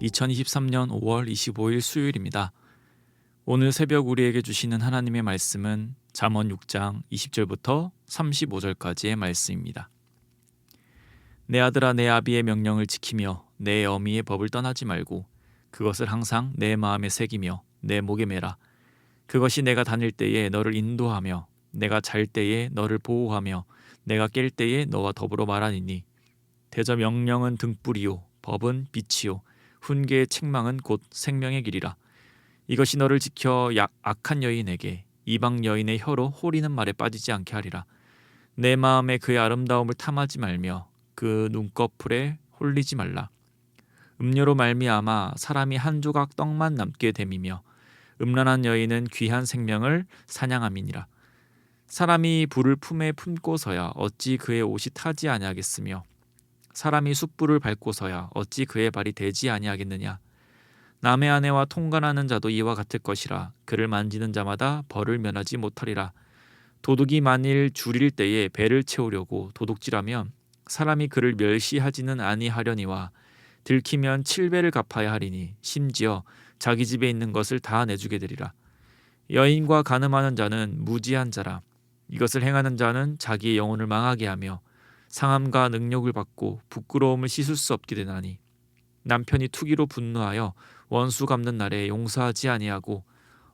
2023년 5월 25일 수요일입니다. 오늘 새벽 우리에게 주시는 하나님의 말씀은 잠언 6장 20절부터 35절까지의 말씀입니다. 내 아들아, 내 아비의 명령을 지키며 내 어미의 법을 떠나지 말고 그것을 항상 내 마음에 새기며 내 목에 매라. 그것이 내가 다닐 때에 너를 인도하며 내가 잘 때에 너를 보호하며 내가 깰 때에 너와 더불어 말하니니. 대저 명령은 등불이요 법은 빛이요 훈계의 책망은 곧 생명의 길이라. 이것이 너를 지켜 악한 여인에게 이방 여인의 혀로 호리는 말에 빠지지 않게 하리라. 내 마음에 그의 아름다움을 탐하지 말며 그 눈꺼풀에 홀리지 말라. 음료로 말미암아 사람이 한 조각 떡만 남게 됨이며 음란한 여인은 귀한 생명을 사냥함이니라. 사람이 불을 품에 품고서야 어찌 그의 옷이 타지 아니하겠으며 사람이 숯불을 밟고서야 어찌 그의 발이 되지 아니하겠느냐. 남의 아내와 통관하는 자도 이와 같을 것이라. 그를 만지는 자마다 벌을 면하지 못하리라. 도둑이 만일 줄일 때에 배를 채우려고 도둑질하면 사람이 그를 멸시하지는 아니하려니와 들키면 7배를 갚아야 하리니 심지어 자기 집에 있는 것을 다 내주게 되리라. 여인과 간음하는 자는 무지한 자라. 이것을 행하는 자는 자기의 영혼을 망하게 하며 상함과 능욕을 받고 부끄러움을 씻을 수 없게 되나니. 남편이 투기로 분노하여 원수 갚는 날에 용서하지 아니하고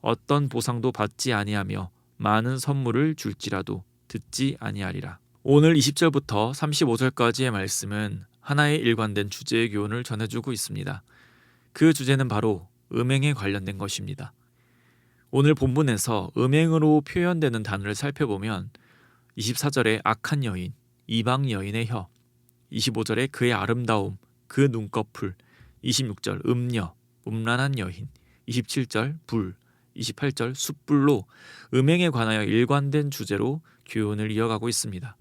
어떤 보상도 받지 아니하며 많은 선물을 줄지라도 듣지 아니하리라. 오늘 20절부터 35절까지의 말씀은 하나의 일관된 주제의 교훈을 전해주고 있습니다. 그 주제는 바로 음행에 관련된 것입니다. 오늘 본문에서 음행으로 표현되는 단어를 살펴보면 24절에 악한 여인, 이방 여인의 혀, 25절에 그의 아름다움, 그 눈꺼풀, 26절 음녀, 음란한 여인, 27절 불, 28절 숯불로 음행에 관하여 일관된 주제로 교훈을 이어가고 있습니다.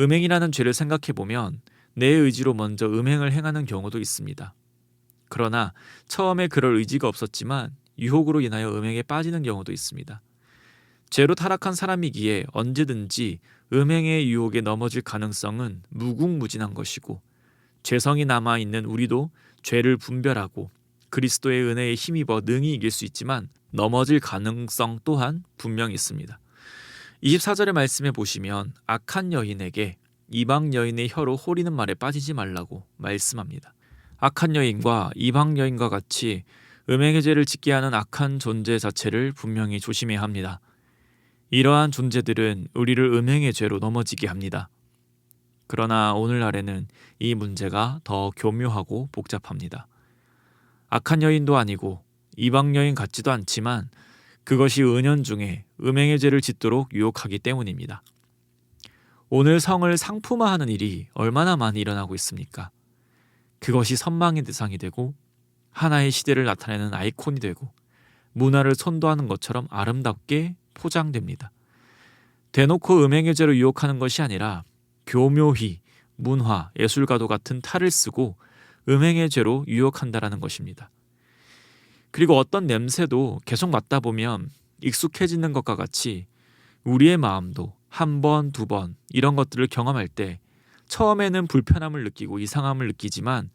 음행이라는 죄를 생각해보면 내 의지로 먼저 음행을 행하는 경우도 있습니다. 그러나 처음에 그럴 의지가 없었지만 유혹으로 인하여 음행에 빠지는 경우도 있습니다. 죄로 타락한 사람이기에 언제든지 음행의 유혹에 넘어질 가능성은 무궁무진한 것이고, 죄성이 남아있는 우리도 죄를 분별하고 그리스도의 은혜에 힘입어 능히 이길 수 있지만 넘어질 가능성 또한 분명히 있습니다. 24절의 말씀에 보시면 악한 여인에게 이방 여인의 혀로 호리는 말에 빠지지 말라고 말씀합니다. 악한 여인과 이방 여인과 같이 음행의 죄를 짓게 하는 악한 존재 자체를 분명히 조심해야 합니다. 이러한 존재들은 우리를 음행의 죄로 넘어지게 합니다. 그러나 오늘날에는 이 문제가 더 교묘하고 복잡합니다. 악한 여인도 아니고 이방 여인 같지도 않지만 그것이 은연중에 음행의 죄를 짓도록 유혹하기 때문입니다. 오늘 성을 상품화하는 일이 얼마나 많이 일어나고 있습니까? 그것이 선망의 대상이 되고 하나의 시대를 나타내는 아이콘이 되고 문화를 선도하는 것처럼 아름답게 포장됩니다. 대놓고 음행의 죄로 유혹하는 것이 아니라 교묘히 문화, 예술가도 같은 탈을 쓰고 음행의 죄로 유혹한다라는 것입니다. 그리고 어떤 냄새도 계속 맡다 보면 익숙해지는 것과 같이 우리의 마음도 한 번, 두 번 이런 것들을 경험할 때 처음에는 불편함을 느끼고 이상함을 느끼지만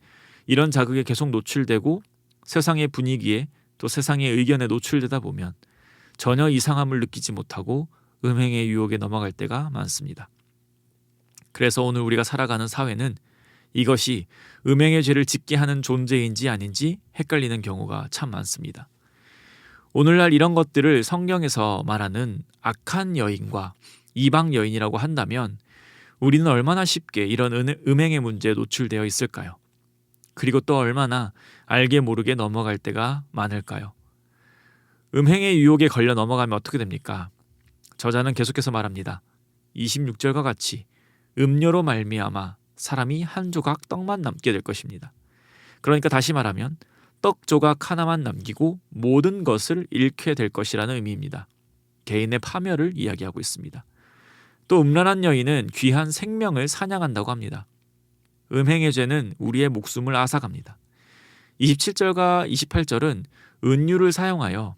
이런 자극에 계속 노출되고 세상의 분위기에 또 세상의 의견에 노출되다 보면 전혀 이상함을 느끼지 못하고 음행의 유혹에 넘어갈 때가 많습니다. 그래서 오늘 우리가 살아가는 사회는 이것이 음행의 죄를 짓게 하는 존재인지 아닌지 헷갈리는 경우가 참 많습니다. 오늘날 이런 것들을 성경에서 말하는 악한 여인과 이방 여인이라고 한다면 우리는 얼마나 쉽게 이런 음행의 문제에 노출되어 있을까요? 그리고 또 얼마나 알게 모르게 넘어갈 때가 많을까요? 음행의 유혹에 걸려 넘어가면 어떻게 됩니까? 저자는 계속해서 말합니다. 26절과 같이 음료로 말미암아 사람이 한 조각 떡만 남게 될 것입니다. 그러니까 다시 말하면 떡 조각 하나만 남기고 모든 것을 잃게 될 것이라는 의미입니다. 개인의 파멸을 이야기하고 있습니다. 또 음란한 여인은 귀한 생명을 사냥한다고 합니다. 음행의 죄는 우리의 목숨을 앗아갑니다. 27절과 28절은 은유를 사용하여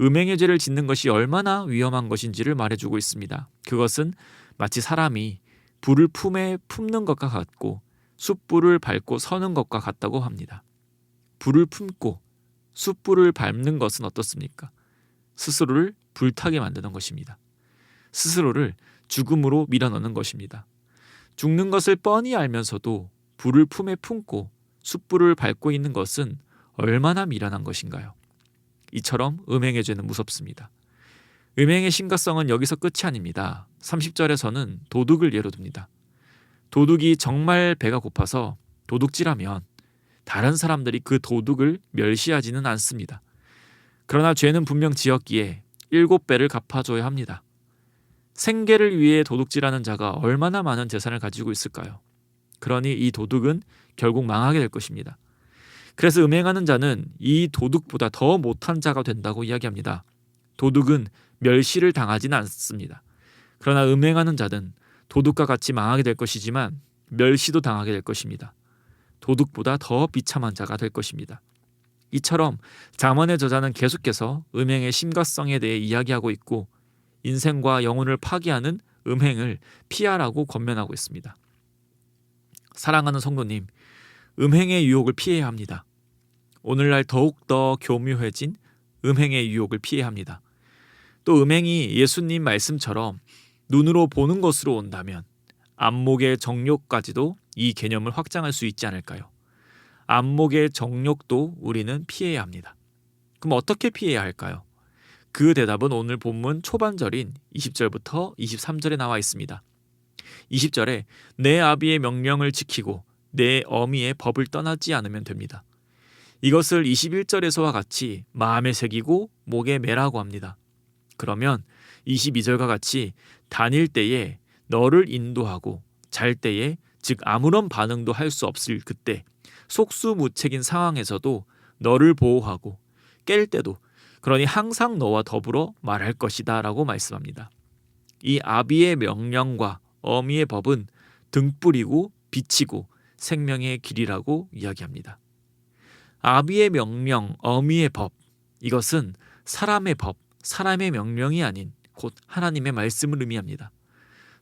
음행의 죄를 짓는 것이 얼마나 위험한 것인지를 말해주고 있습니다. 그것은 마치 사람이 불을 품에 품는 것과 같고 숯불을 밟고 서는 것과 같다고 합니다. 불을 품고 숯불을 밟는 것은 어떻습니까? 스스로를 불타게 만드는 것입니다. 스스로를 죽음으로 밀어넣는 것입니다. 죽는 것을 뻔히 알면서도 불을 품에 품고 숯불을 밟고 있는 것은 얼마나 미련한 것인가요? 이처럼 음행의 죄는 무섭습니다. 음행의 심각성은 여기서 끝이 아닙니다. 30절에서는 도둑을 예로 듭니다. 도둑이 정말 배가 고파서 도둑질하면 다른 사람들이 그 도둑을 멸시하지는 않습니다. 그러나 죄는 분명 지었기에 7배를 갚아줘야 합니다. 생계를 위해 도둑질하는 자가 얼마나 많은 재산을 가지고 있을까요? 그러니 이 도둑은 결국 망하게 될 것입니다. 그래서 음행하는 자는 이 도둑보다 더 못한 자가 된다고 이야기합니다. 도둑은 멸시를 당하지는 않습니다. 그러나 음행하는 자는 도둑과 같이 망하게 될 것이지만 멸시도 당하게 될 것입니다. 도둑보다 더 비참한 자가 될 것입니다. 이처럼 잠언의 저자는 계속해서 음행의 심각성에 대해 이야기하고 있고 인생과 영혼을 파괴하는 음행을 피하라고 권면하고 있습니다. 사랑하는 성도님, 음행의 유혹을 피해야 합니다. 오늘날 더욱더 교묘해진 음행의 유혹을 피해야 합니다. 또 음행이 예수님 말씀처럼 눈으로 보는 것으로 온다면 안목의 정욕까지도 이 개념을 확장할 수 있지 않을까요? 안목의 정욕도 우리는 피해야 합니다. 그럼 어떻게 피해야 할까요? 그 대답은 오늘 본문 초반절인 20절부터 23절에 나와 있습니다. 20절에 내 아비의 명령을 지키고 내 어미의 법을 떠나지 않으면 됩니다. 이것을 21절에서와 같이 마음에 새기고 목에 매라고 합니다. 그러면 22절과 같이 다닐 때에 너를 인도하고 잘 때에 즉 아무런 반응도 할 수 없을 그때 속수무책인 상황에서도 너를 보호하고 깰 때도 그러니 항상 너와 더불어 말할 것이다 라고 말씀합니다. 이 아비의 명령과 어미의 법은 등불이고 빛이고 생명의 길이라고 이야기합니다. 아비의 명령, 어미의 법, 이것은 사람의 법, 사람의 명령이 아닌 곧 하나님의 말씀을 의미합니다.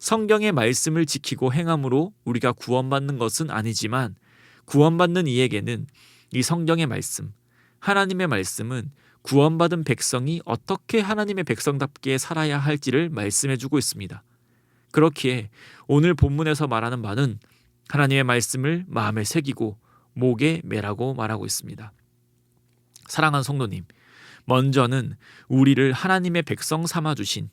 성경의 말씀을 지키고 행함으로 우리가 구원받는 것은 아니지만 구원받는 이에게는 이 성경의 말씀, 하나님의 말씀은 구원받은 백성이 어떻게 하나님의 백성답게 살아야 할지를 말씀해주고 있습니다. 그렇기에 오늘 본문에서 말하는 바는 하나님의 말씀을 마음에 새기고 목에 매라고 말하고 있습니다. 사랑하는 성도님, 먼저는 우리를 하나님의 백성 삼아주신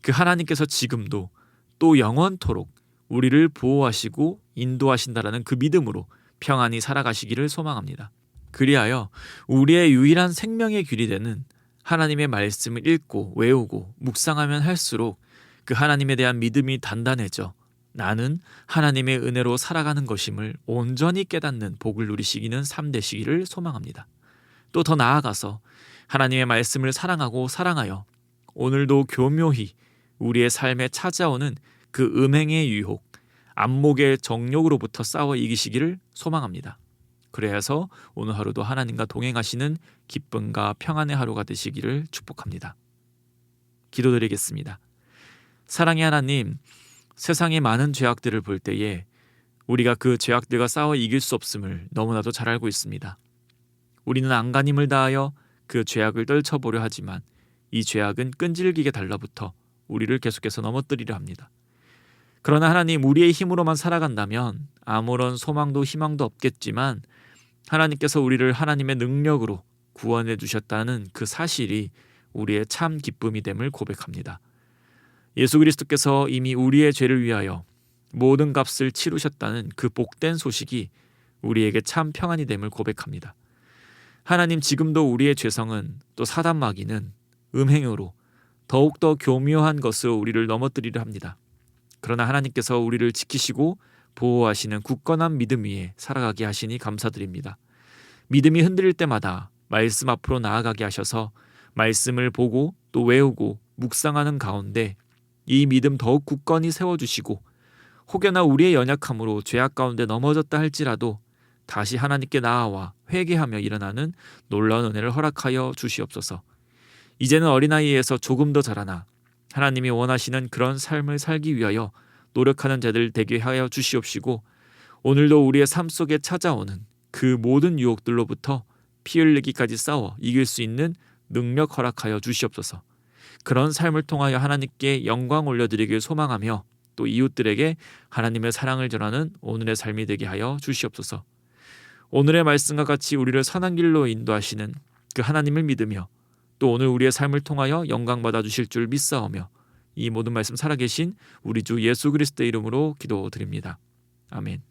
그 하나님께서 지금도 또 영원토록 우리를 보호하시고 인도하신다라는 그 믿음으로 평안히 살아가시기를 소망합니다. 그리하여 우리의 유일한 생명의 길이 되는 하나님의 말씀을 읽고 외우고 묵상하면 할수록 그 하나님에 대한 믿음이 단단해져 나는 하나님의 은혜로 살아가는 것임을 온전히 깨닫는 복을 누리시기는 삶 되시기를 소망합니다. 또 더 나아가서 하나님의 말씀을 사랑하고 사랑하여 오늘도 교묘히 우리의 삶에 찾아오는 그 음행의 유혹, 안목의 정욕으로부터 싸워 이기시기를 소망합니다. 그래서 오늘 하루도 하나님과 동행하시는 기쁨과 평안의 하루가 되시기를 축복합니다. 기도드리겠습니다. 사랑의 하나님, 세상의 많은 죄악들을 볼 때에 우리가 그 죄악들과 싸워 이길 수 없음을 너무나도 잘 알고 있습니다. 우리는 안간힘을 다하여 그 죄악을 떨쳐보려 하지만 이 죄악은 끈질기게 달라붙어 우리를 계속해서 넘어뜨리려 합니다. 그러나 하나님, 우리의 힘으로만 살아간다면 아무런 소망도 희망도 없겠지만 하나님께서 우리를 하나님의 능력으로 구원해 주셨다는 그 사실이 우리의 참 기쁨이 됨을 고백합니다. 예수 그리스도께서 이미 우리의 죄를 위하여 모든 값을 치르셨다는 그 복된 소식이 우리에게 참 평안이 됨을 고백합니다. 하나님, 지금도 우리의 죄성은 또 사단 마귀는 음행으로 더욱더 교묘한 것으로 우리를 넘어뜨리려 합니다. 그러나 하나님께서 우리를 지키시고 보호하시는 굳건한 믿음 위에 살아가게 하시니 감사드립니다. 믿음이 흔들릴 때마다 말씀 앞으로 나아가게 하셔서 말씀을 보고 또 외우고 묵상하는 가운데 이 믿음 더욱 굳건히 세워주시고 혹여나 우리의 연약함으로 죄악 가운데 넘어졌다 할지라도 다시 하나님께 나아와 회개하며 일어나는 놀라운 은혜를 허락하여 주시옵소서. 이제는 어린아이에서 조금 더 자라나 하나님이 원하시는 그런 삶을 살기 위하여 노력하는 자들 되게 하여 주시옵시고 오늘도 우리의 삶 속에 찾아오는 그 모든 유혹들로부터 피 흘리기까지 싸워 이길 수 있는 능력 허락하여 주시옵소서. 그런 삶을 통하여 하나님께 영광 올려드리길 소망하며 또 이웃들에게 하나님의 사랑을 전하는 오늘의 삶이 되게 하여 주시옵소서. 오늘의 말씀과 같이 우리를 선한 길로 인도하시는 그 하나님을 믿으며 또 오늘 우리의 삶을 통하여 영광 받아 주실 줄 믿사오며 이 모든 말씀 살아계신 우리 주 예수 그리스도의 이름으로 기도드립니다. 아멘.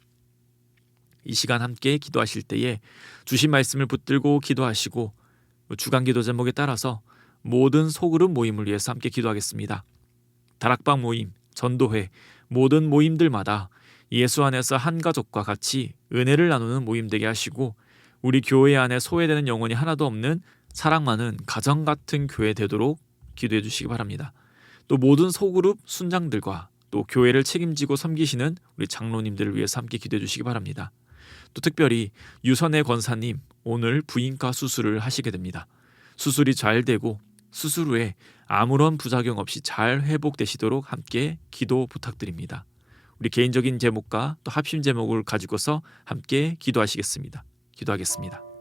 이 시간 함께 기도하실 때에 주신 말씀을 붙들고 기도하시고 주간 기도 제목에 따라서 모든 소그룹 모임을 위해서 함께 기도하겠습니다. 다락방 모임, 전도회, 모든 모임들마다 예수 안에서 한 가족과 같이 은혜를 나누는 모임 되게 하시고 우리 교회 안에 소외되는 영혼이 하나도 없는 사랑 많은 가정 같은 교회 되도록 기도해 주시기 바랍니다. 또 모든 소그룹 순장들과 또 교회를 책임지고 섬기시는 우리 장로님들을 위해서 함께 기도해 주시기 바랍니다. 또 특별히 유선의 권사님 오늘 부인과 수술을 하시게 됩니다. 수술이 잘 되고 수술 후에 아무런 부작용 없이 잘 회복되시도록 함께 기도 부탁드립니다. 우리 개인적인 제목과 또 합심 제목을 가지고서 함께 기도하시겠습니다. 기도하겠습니다.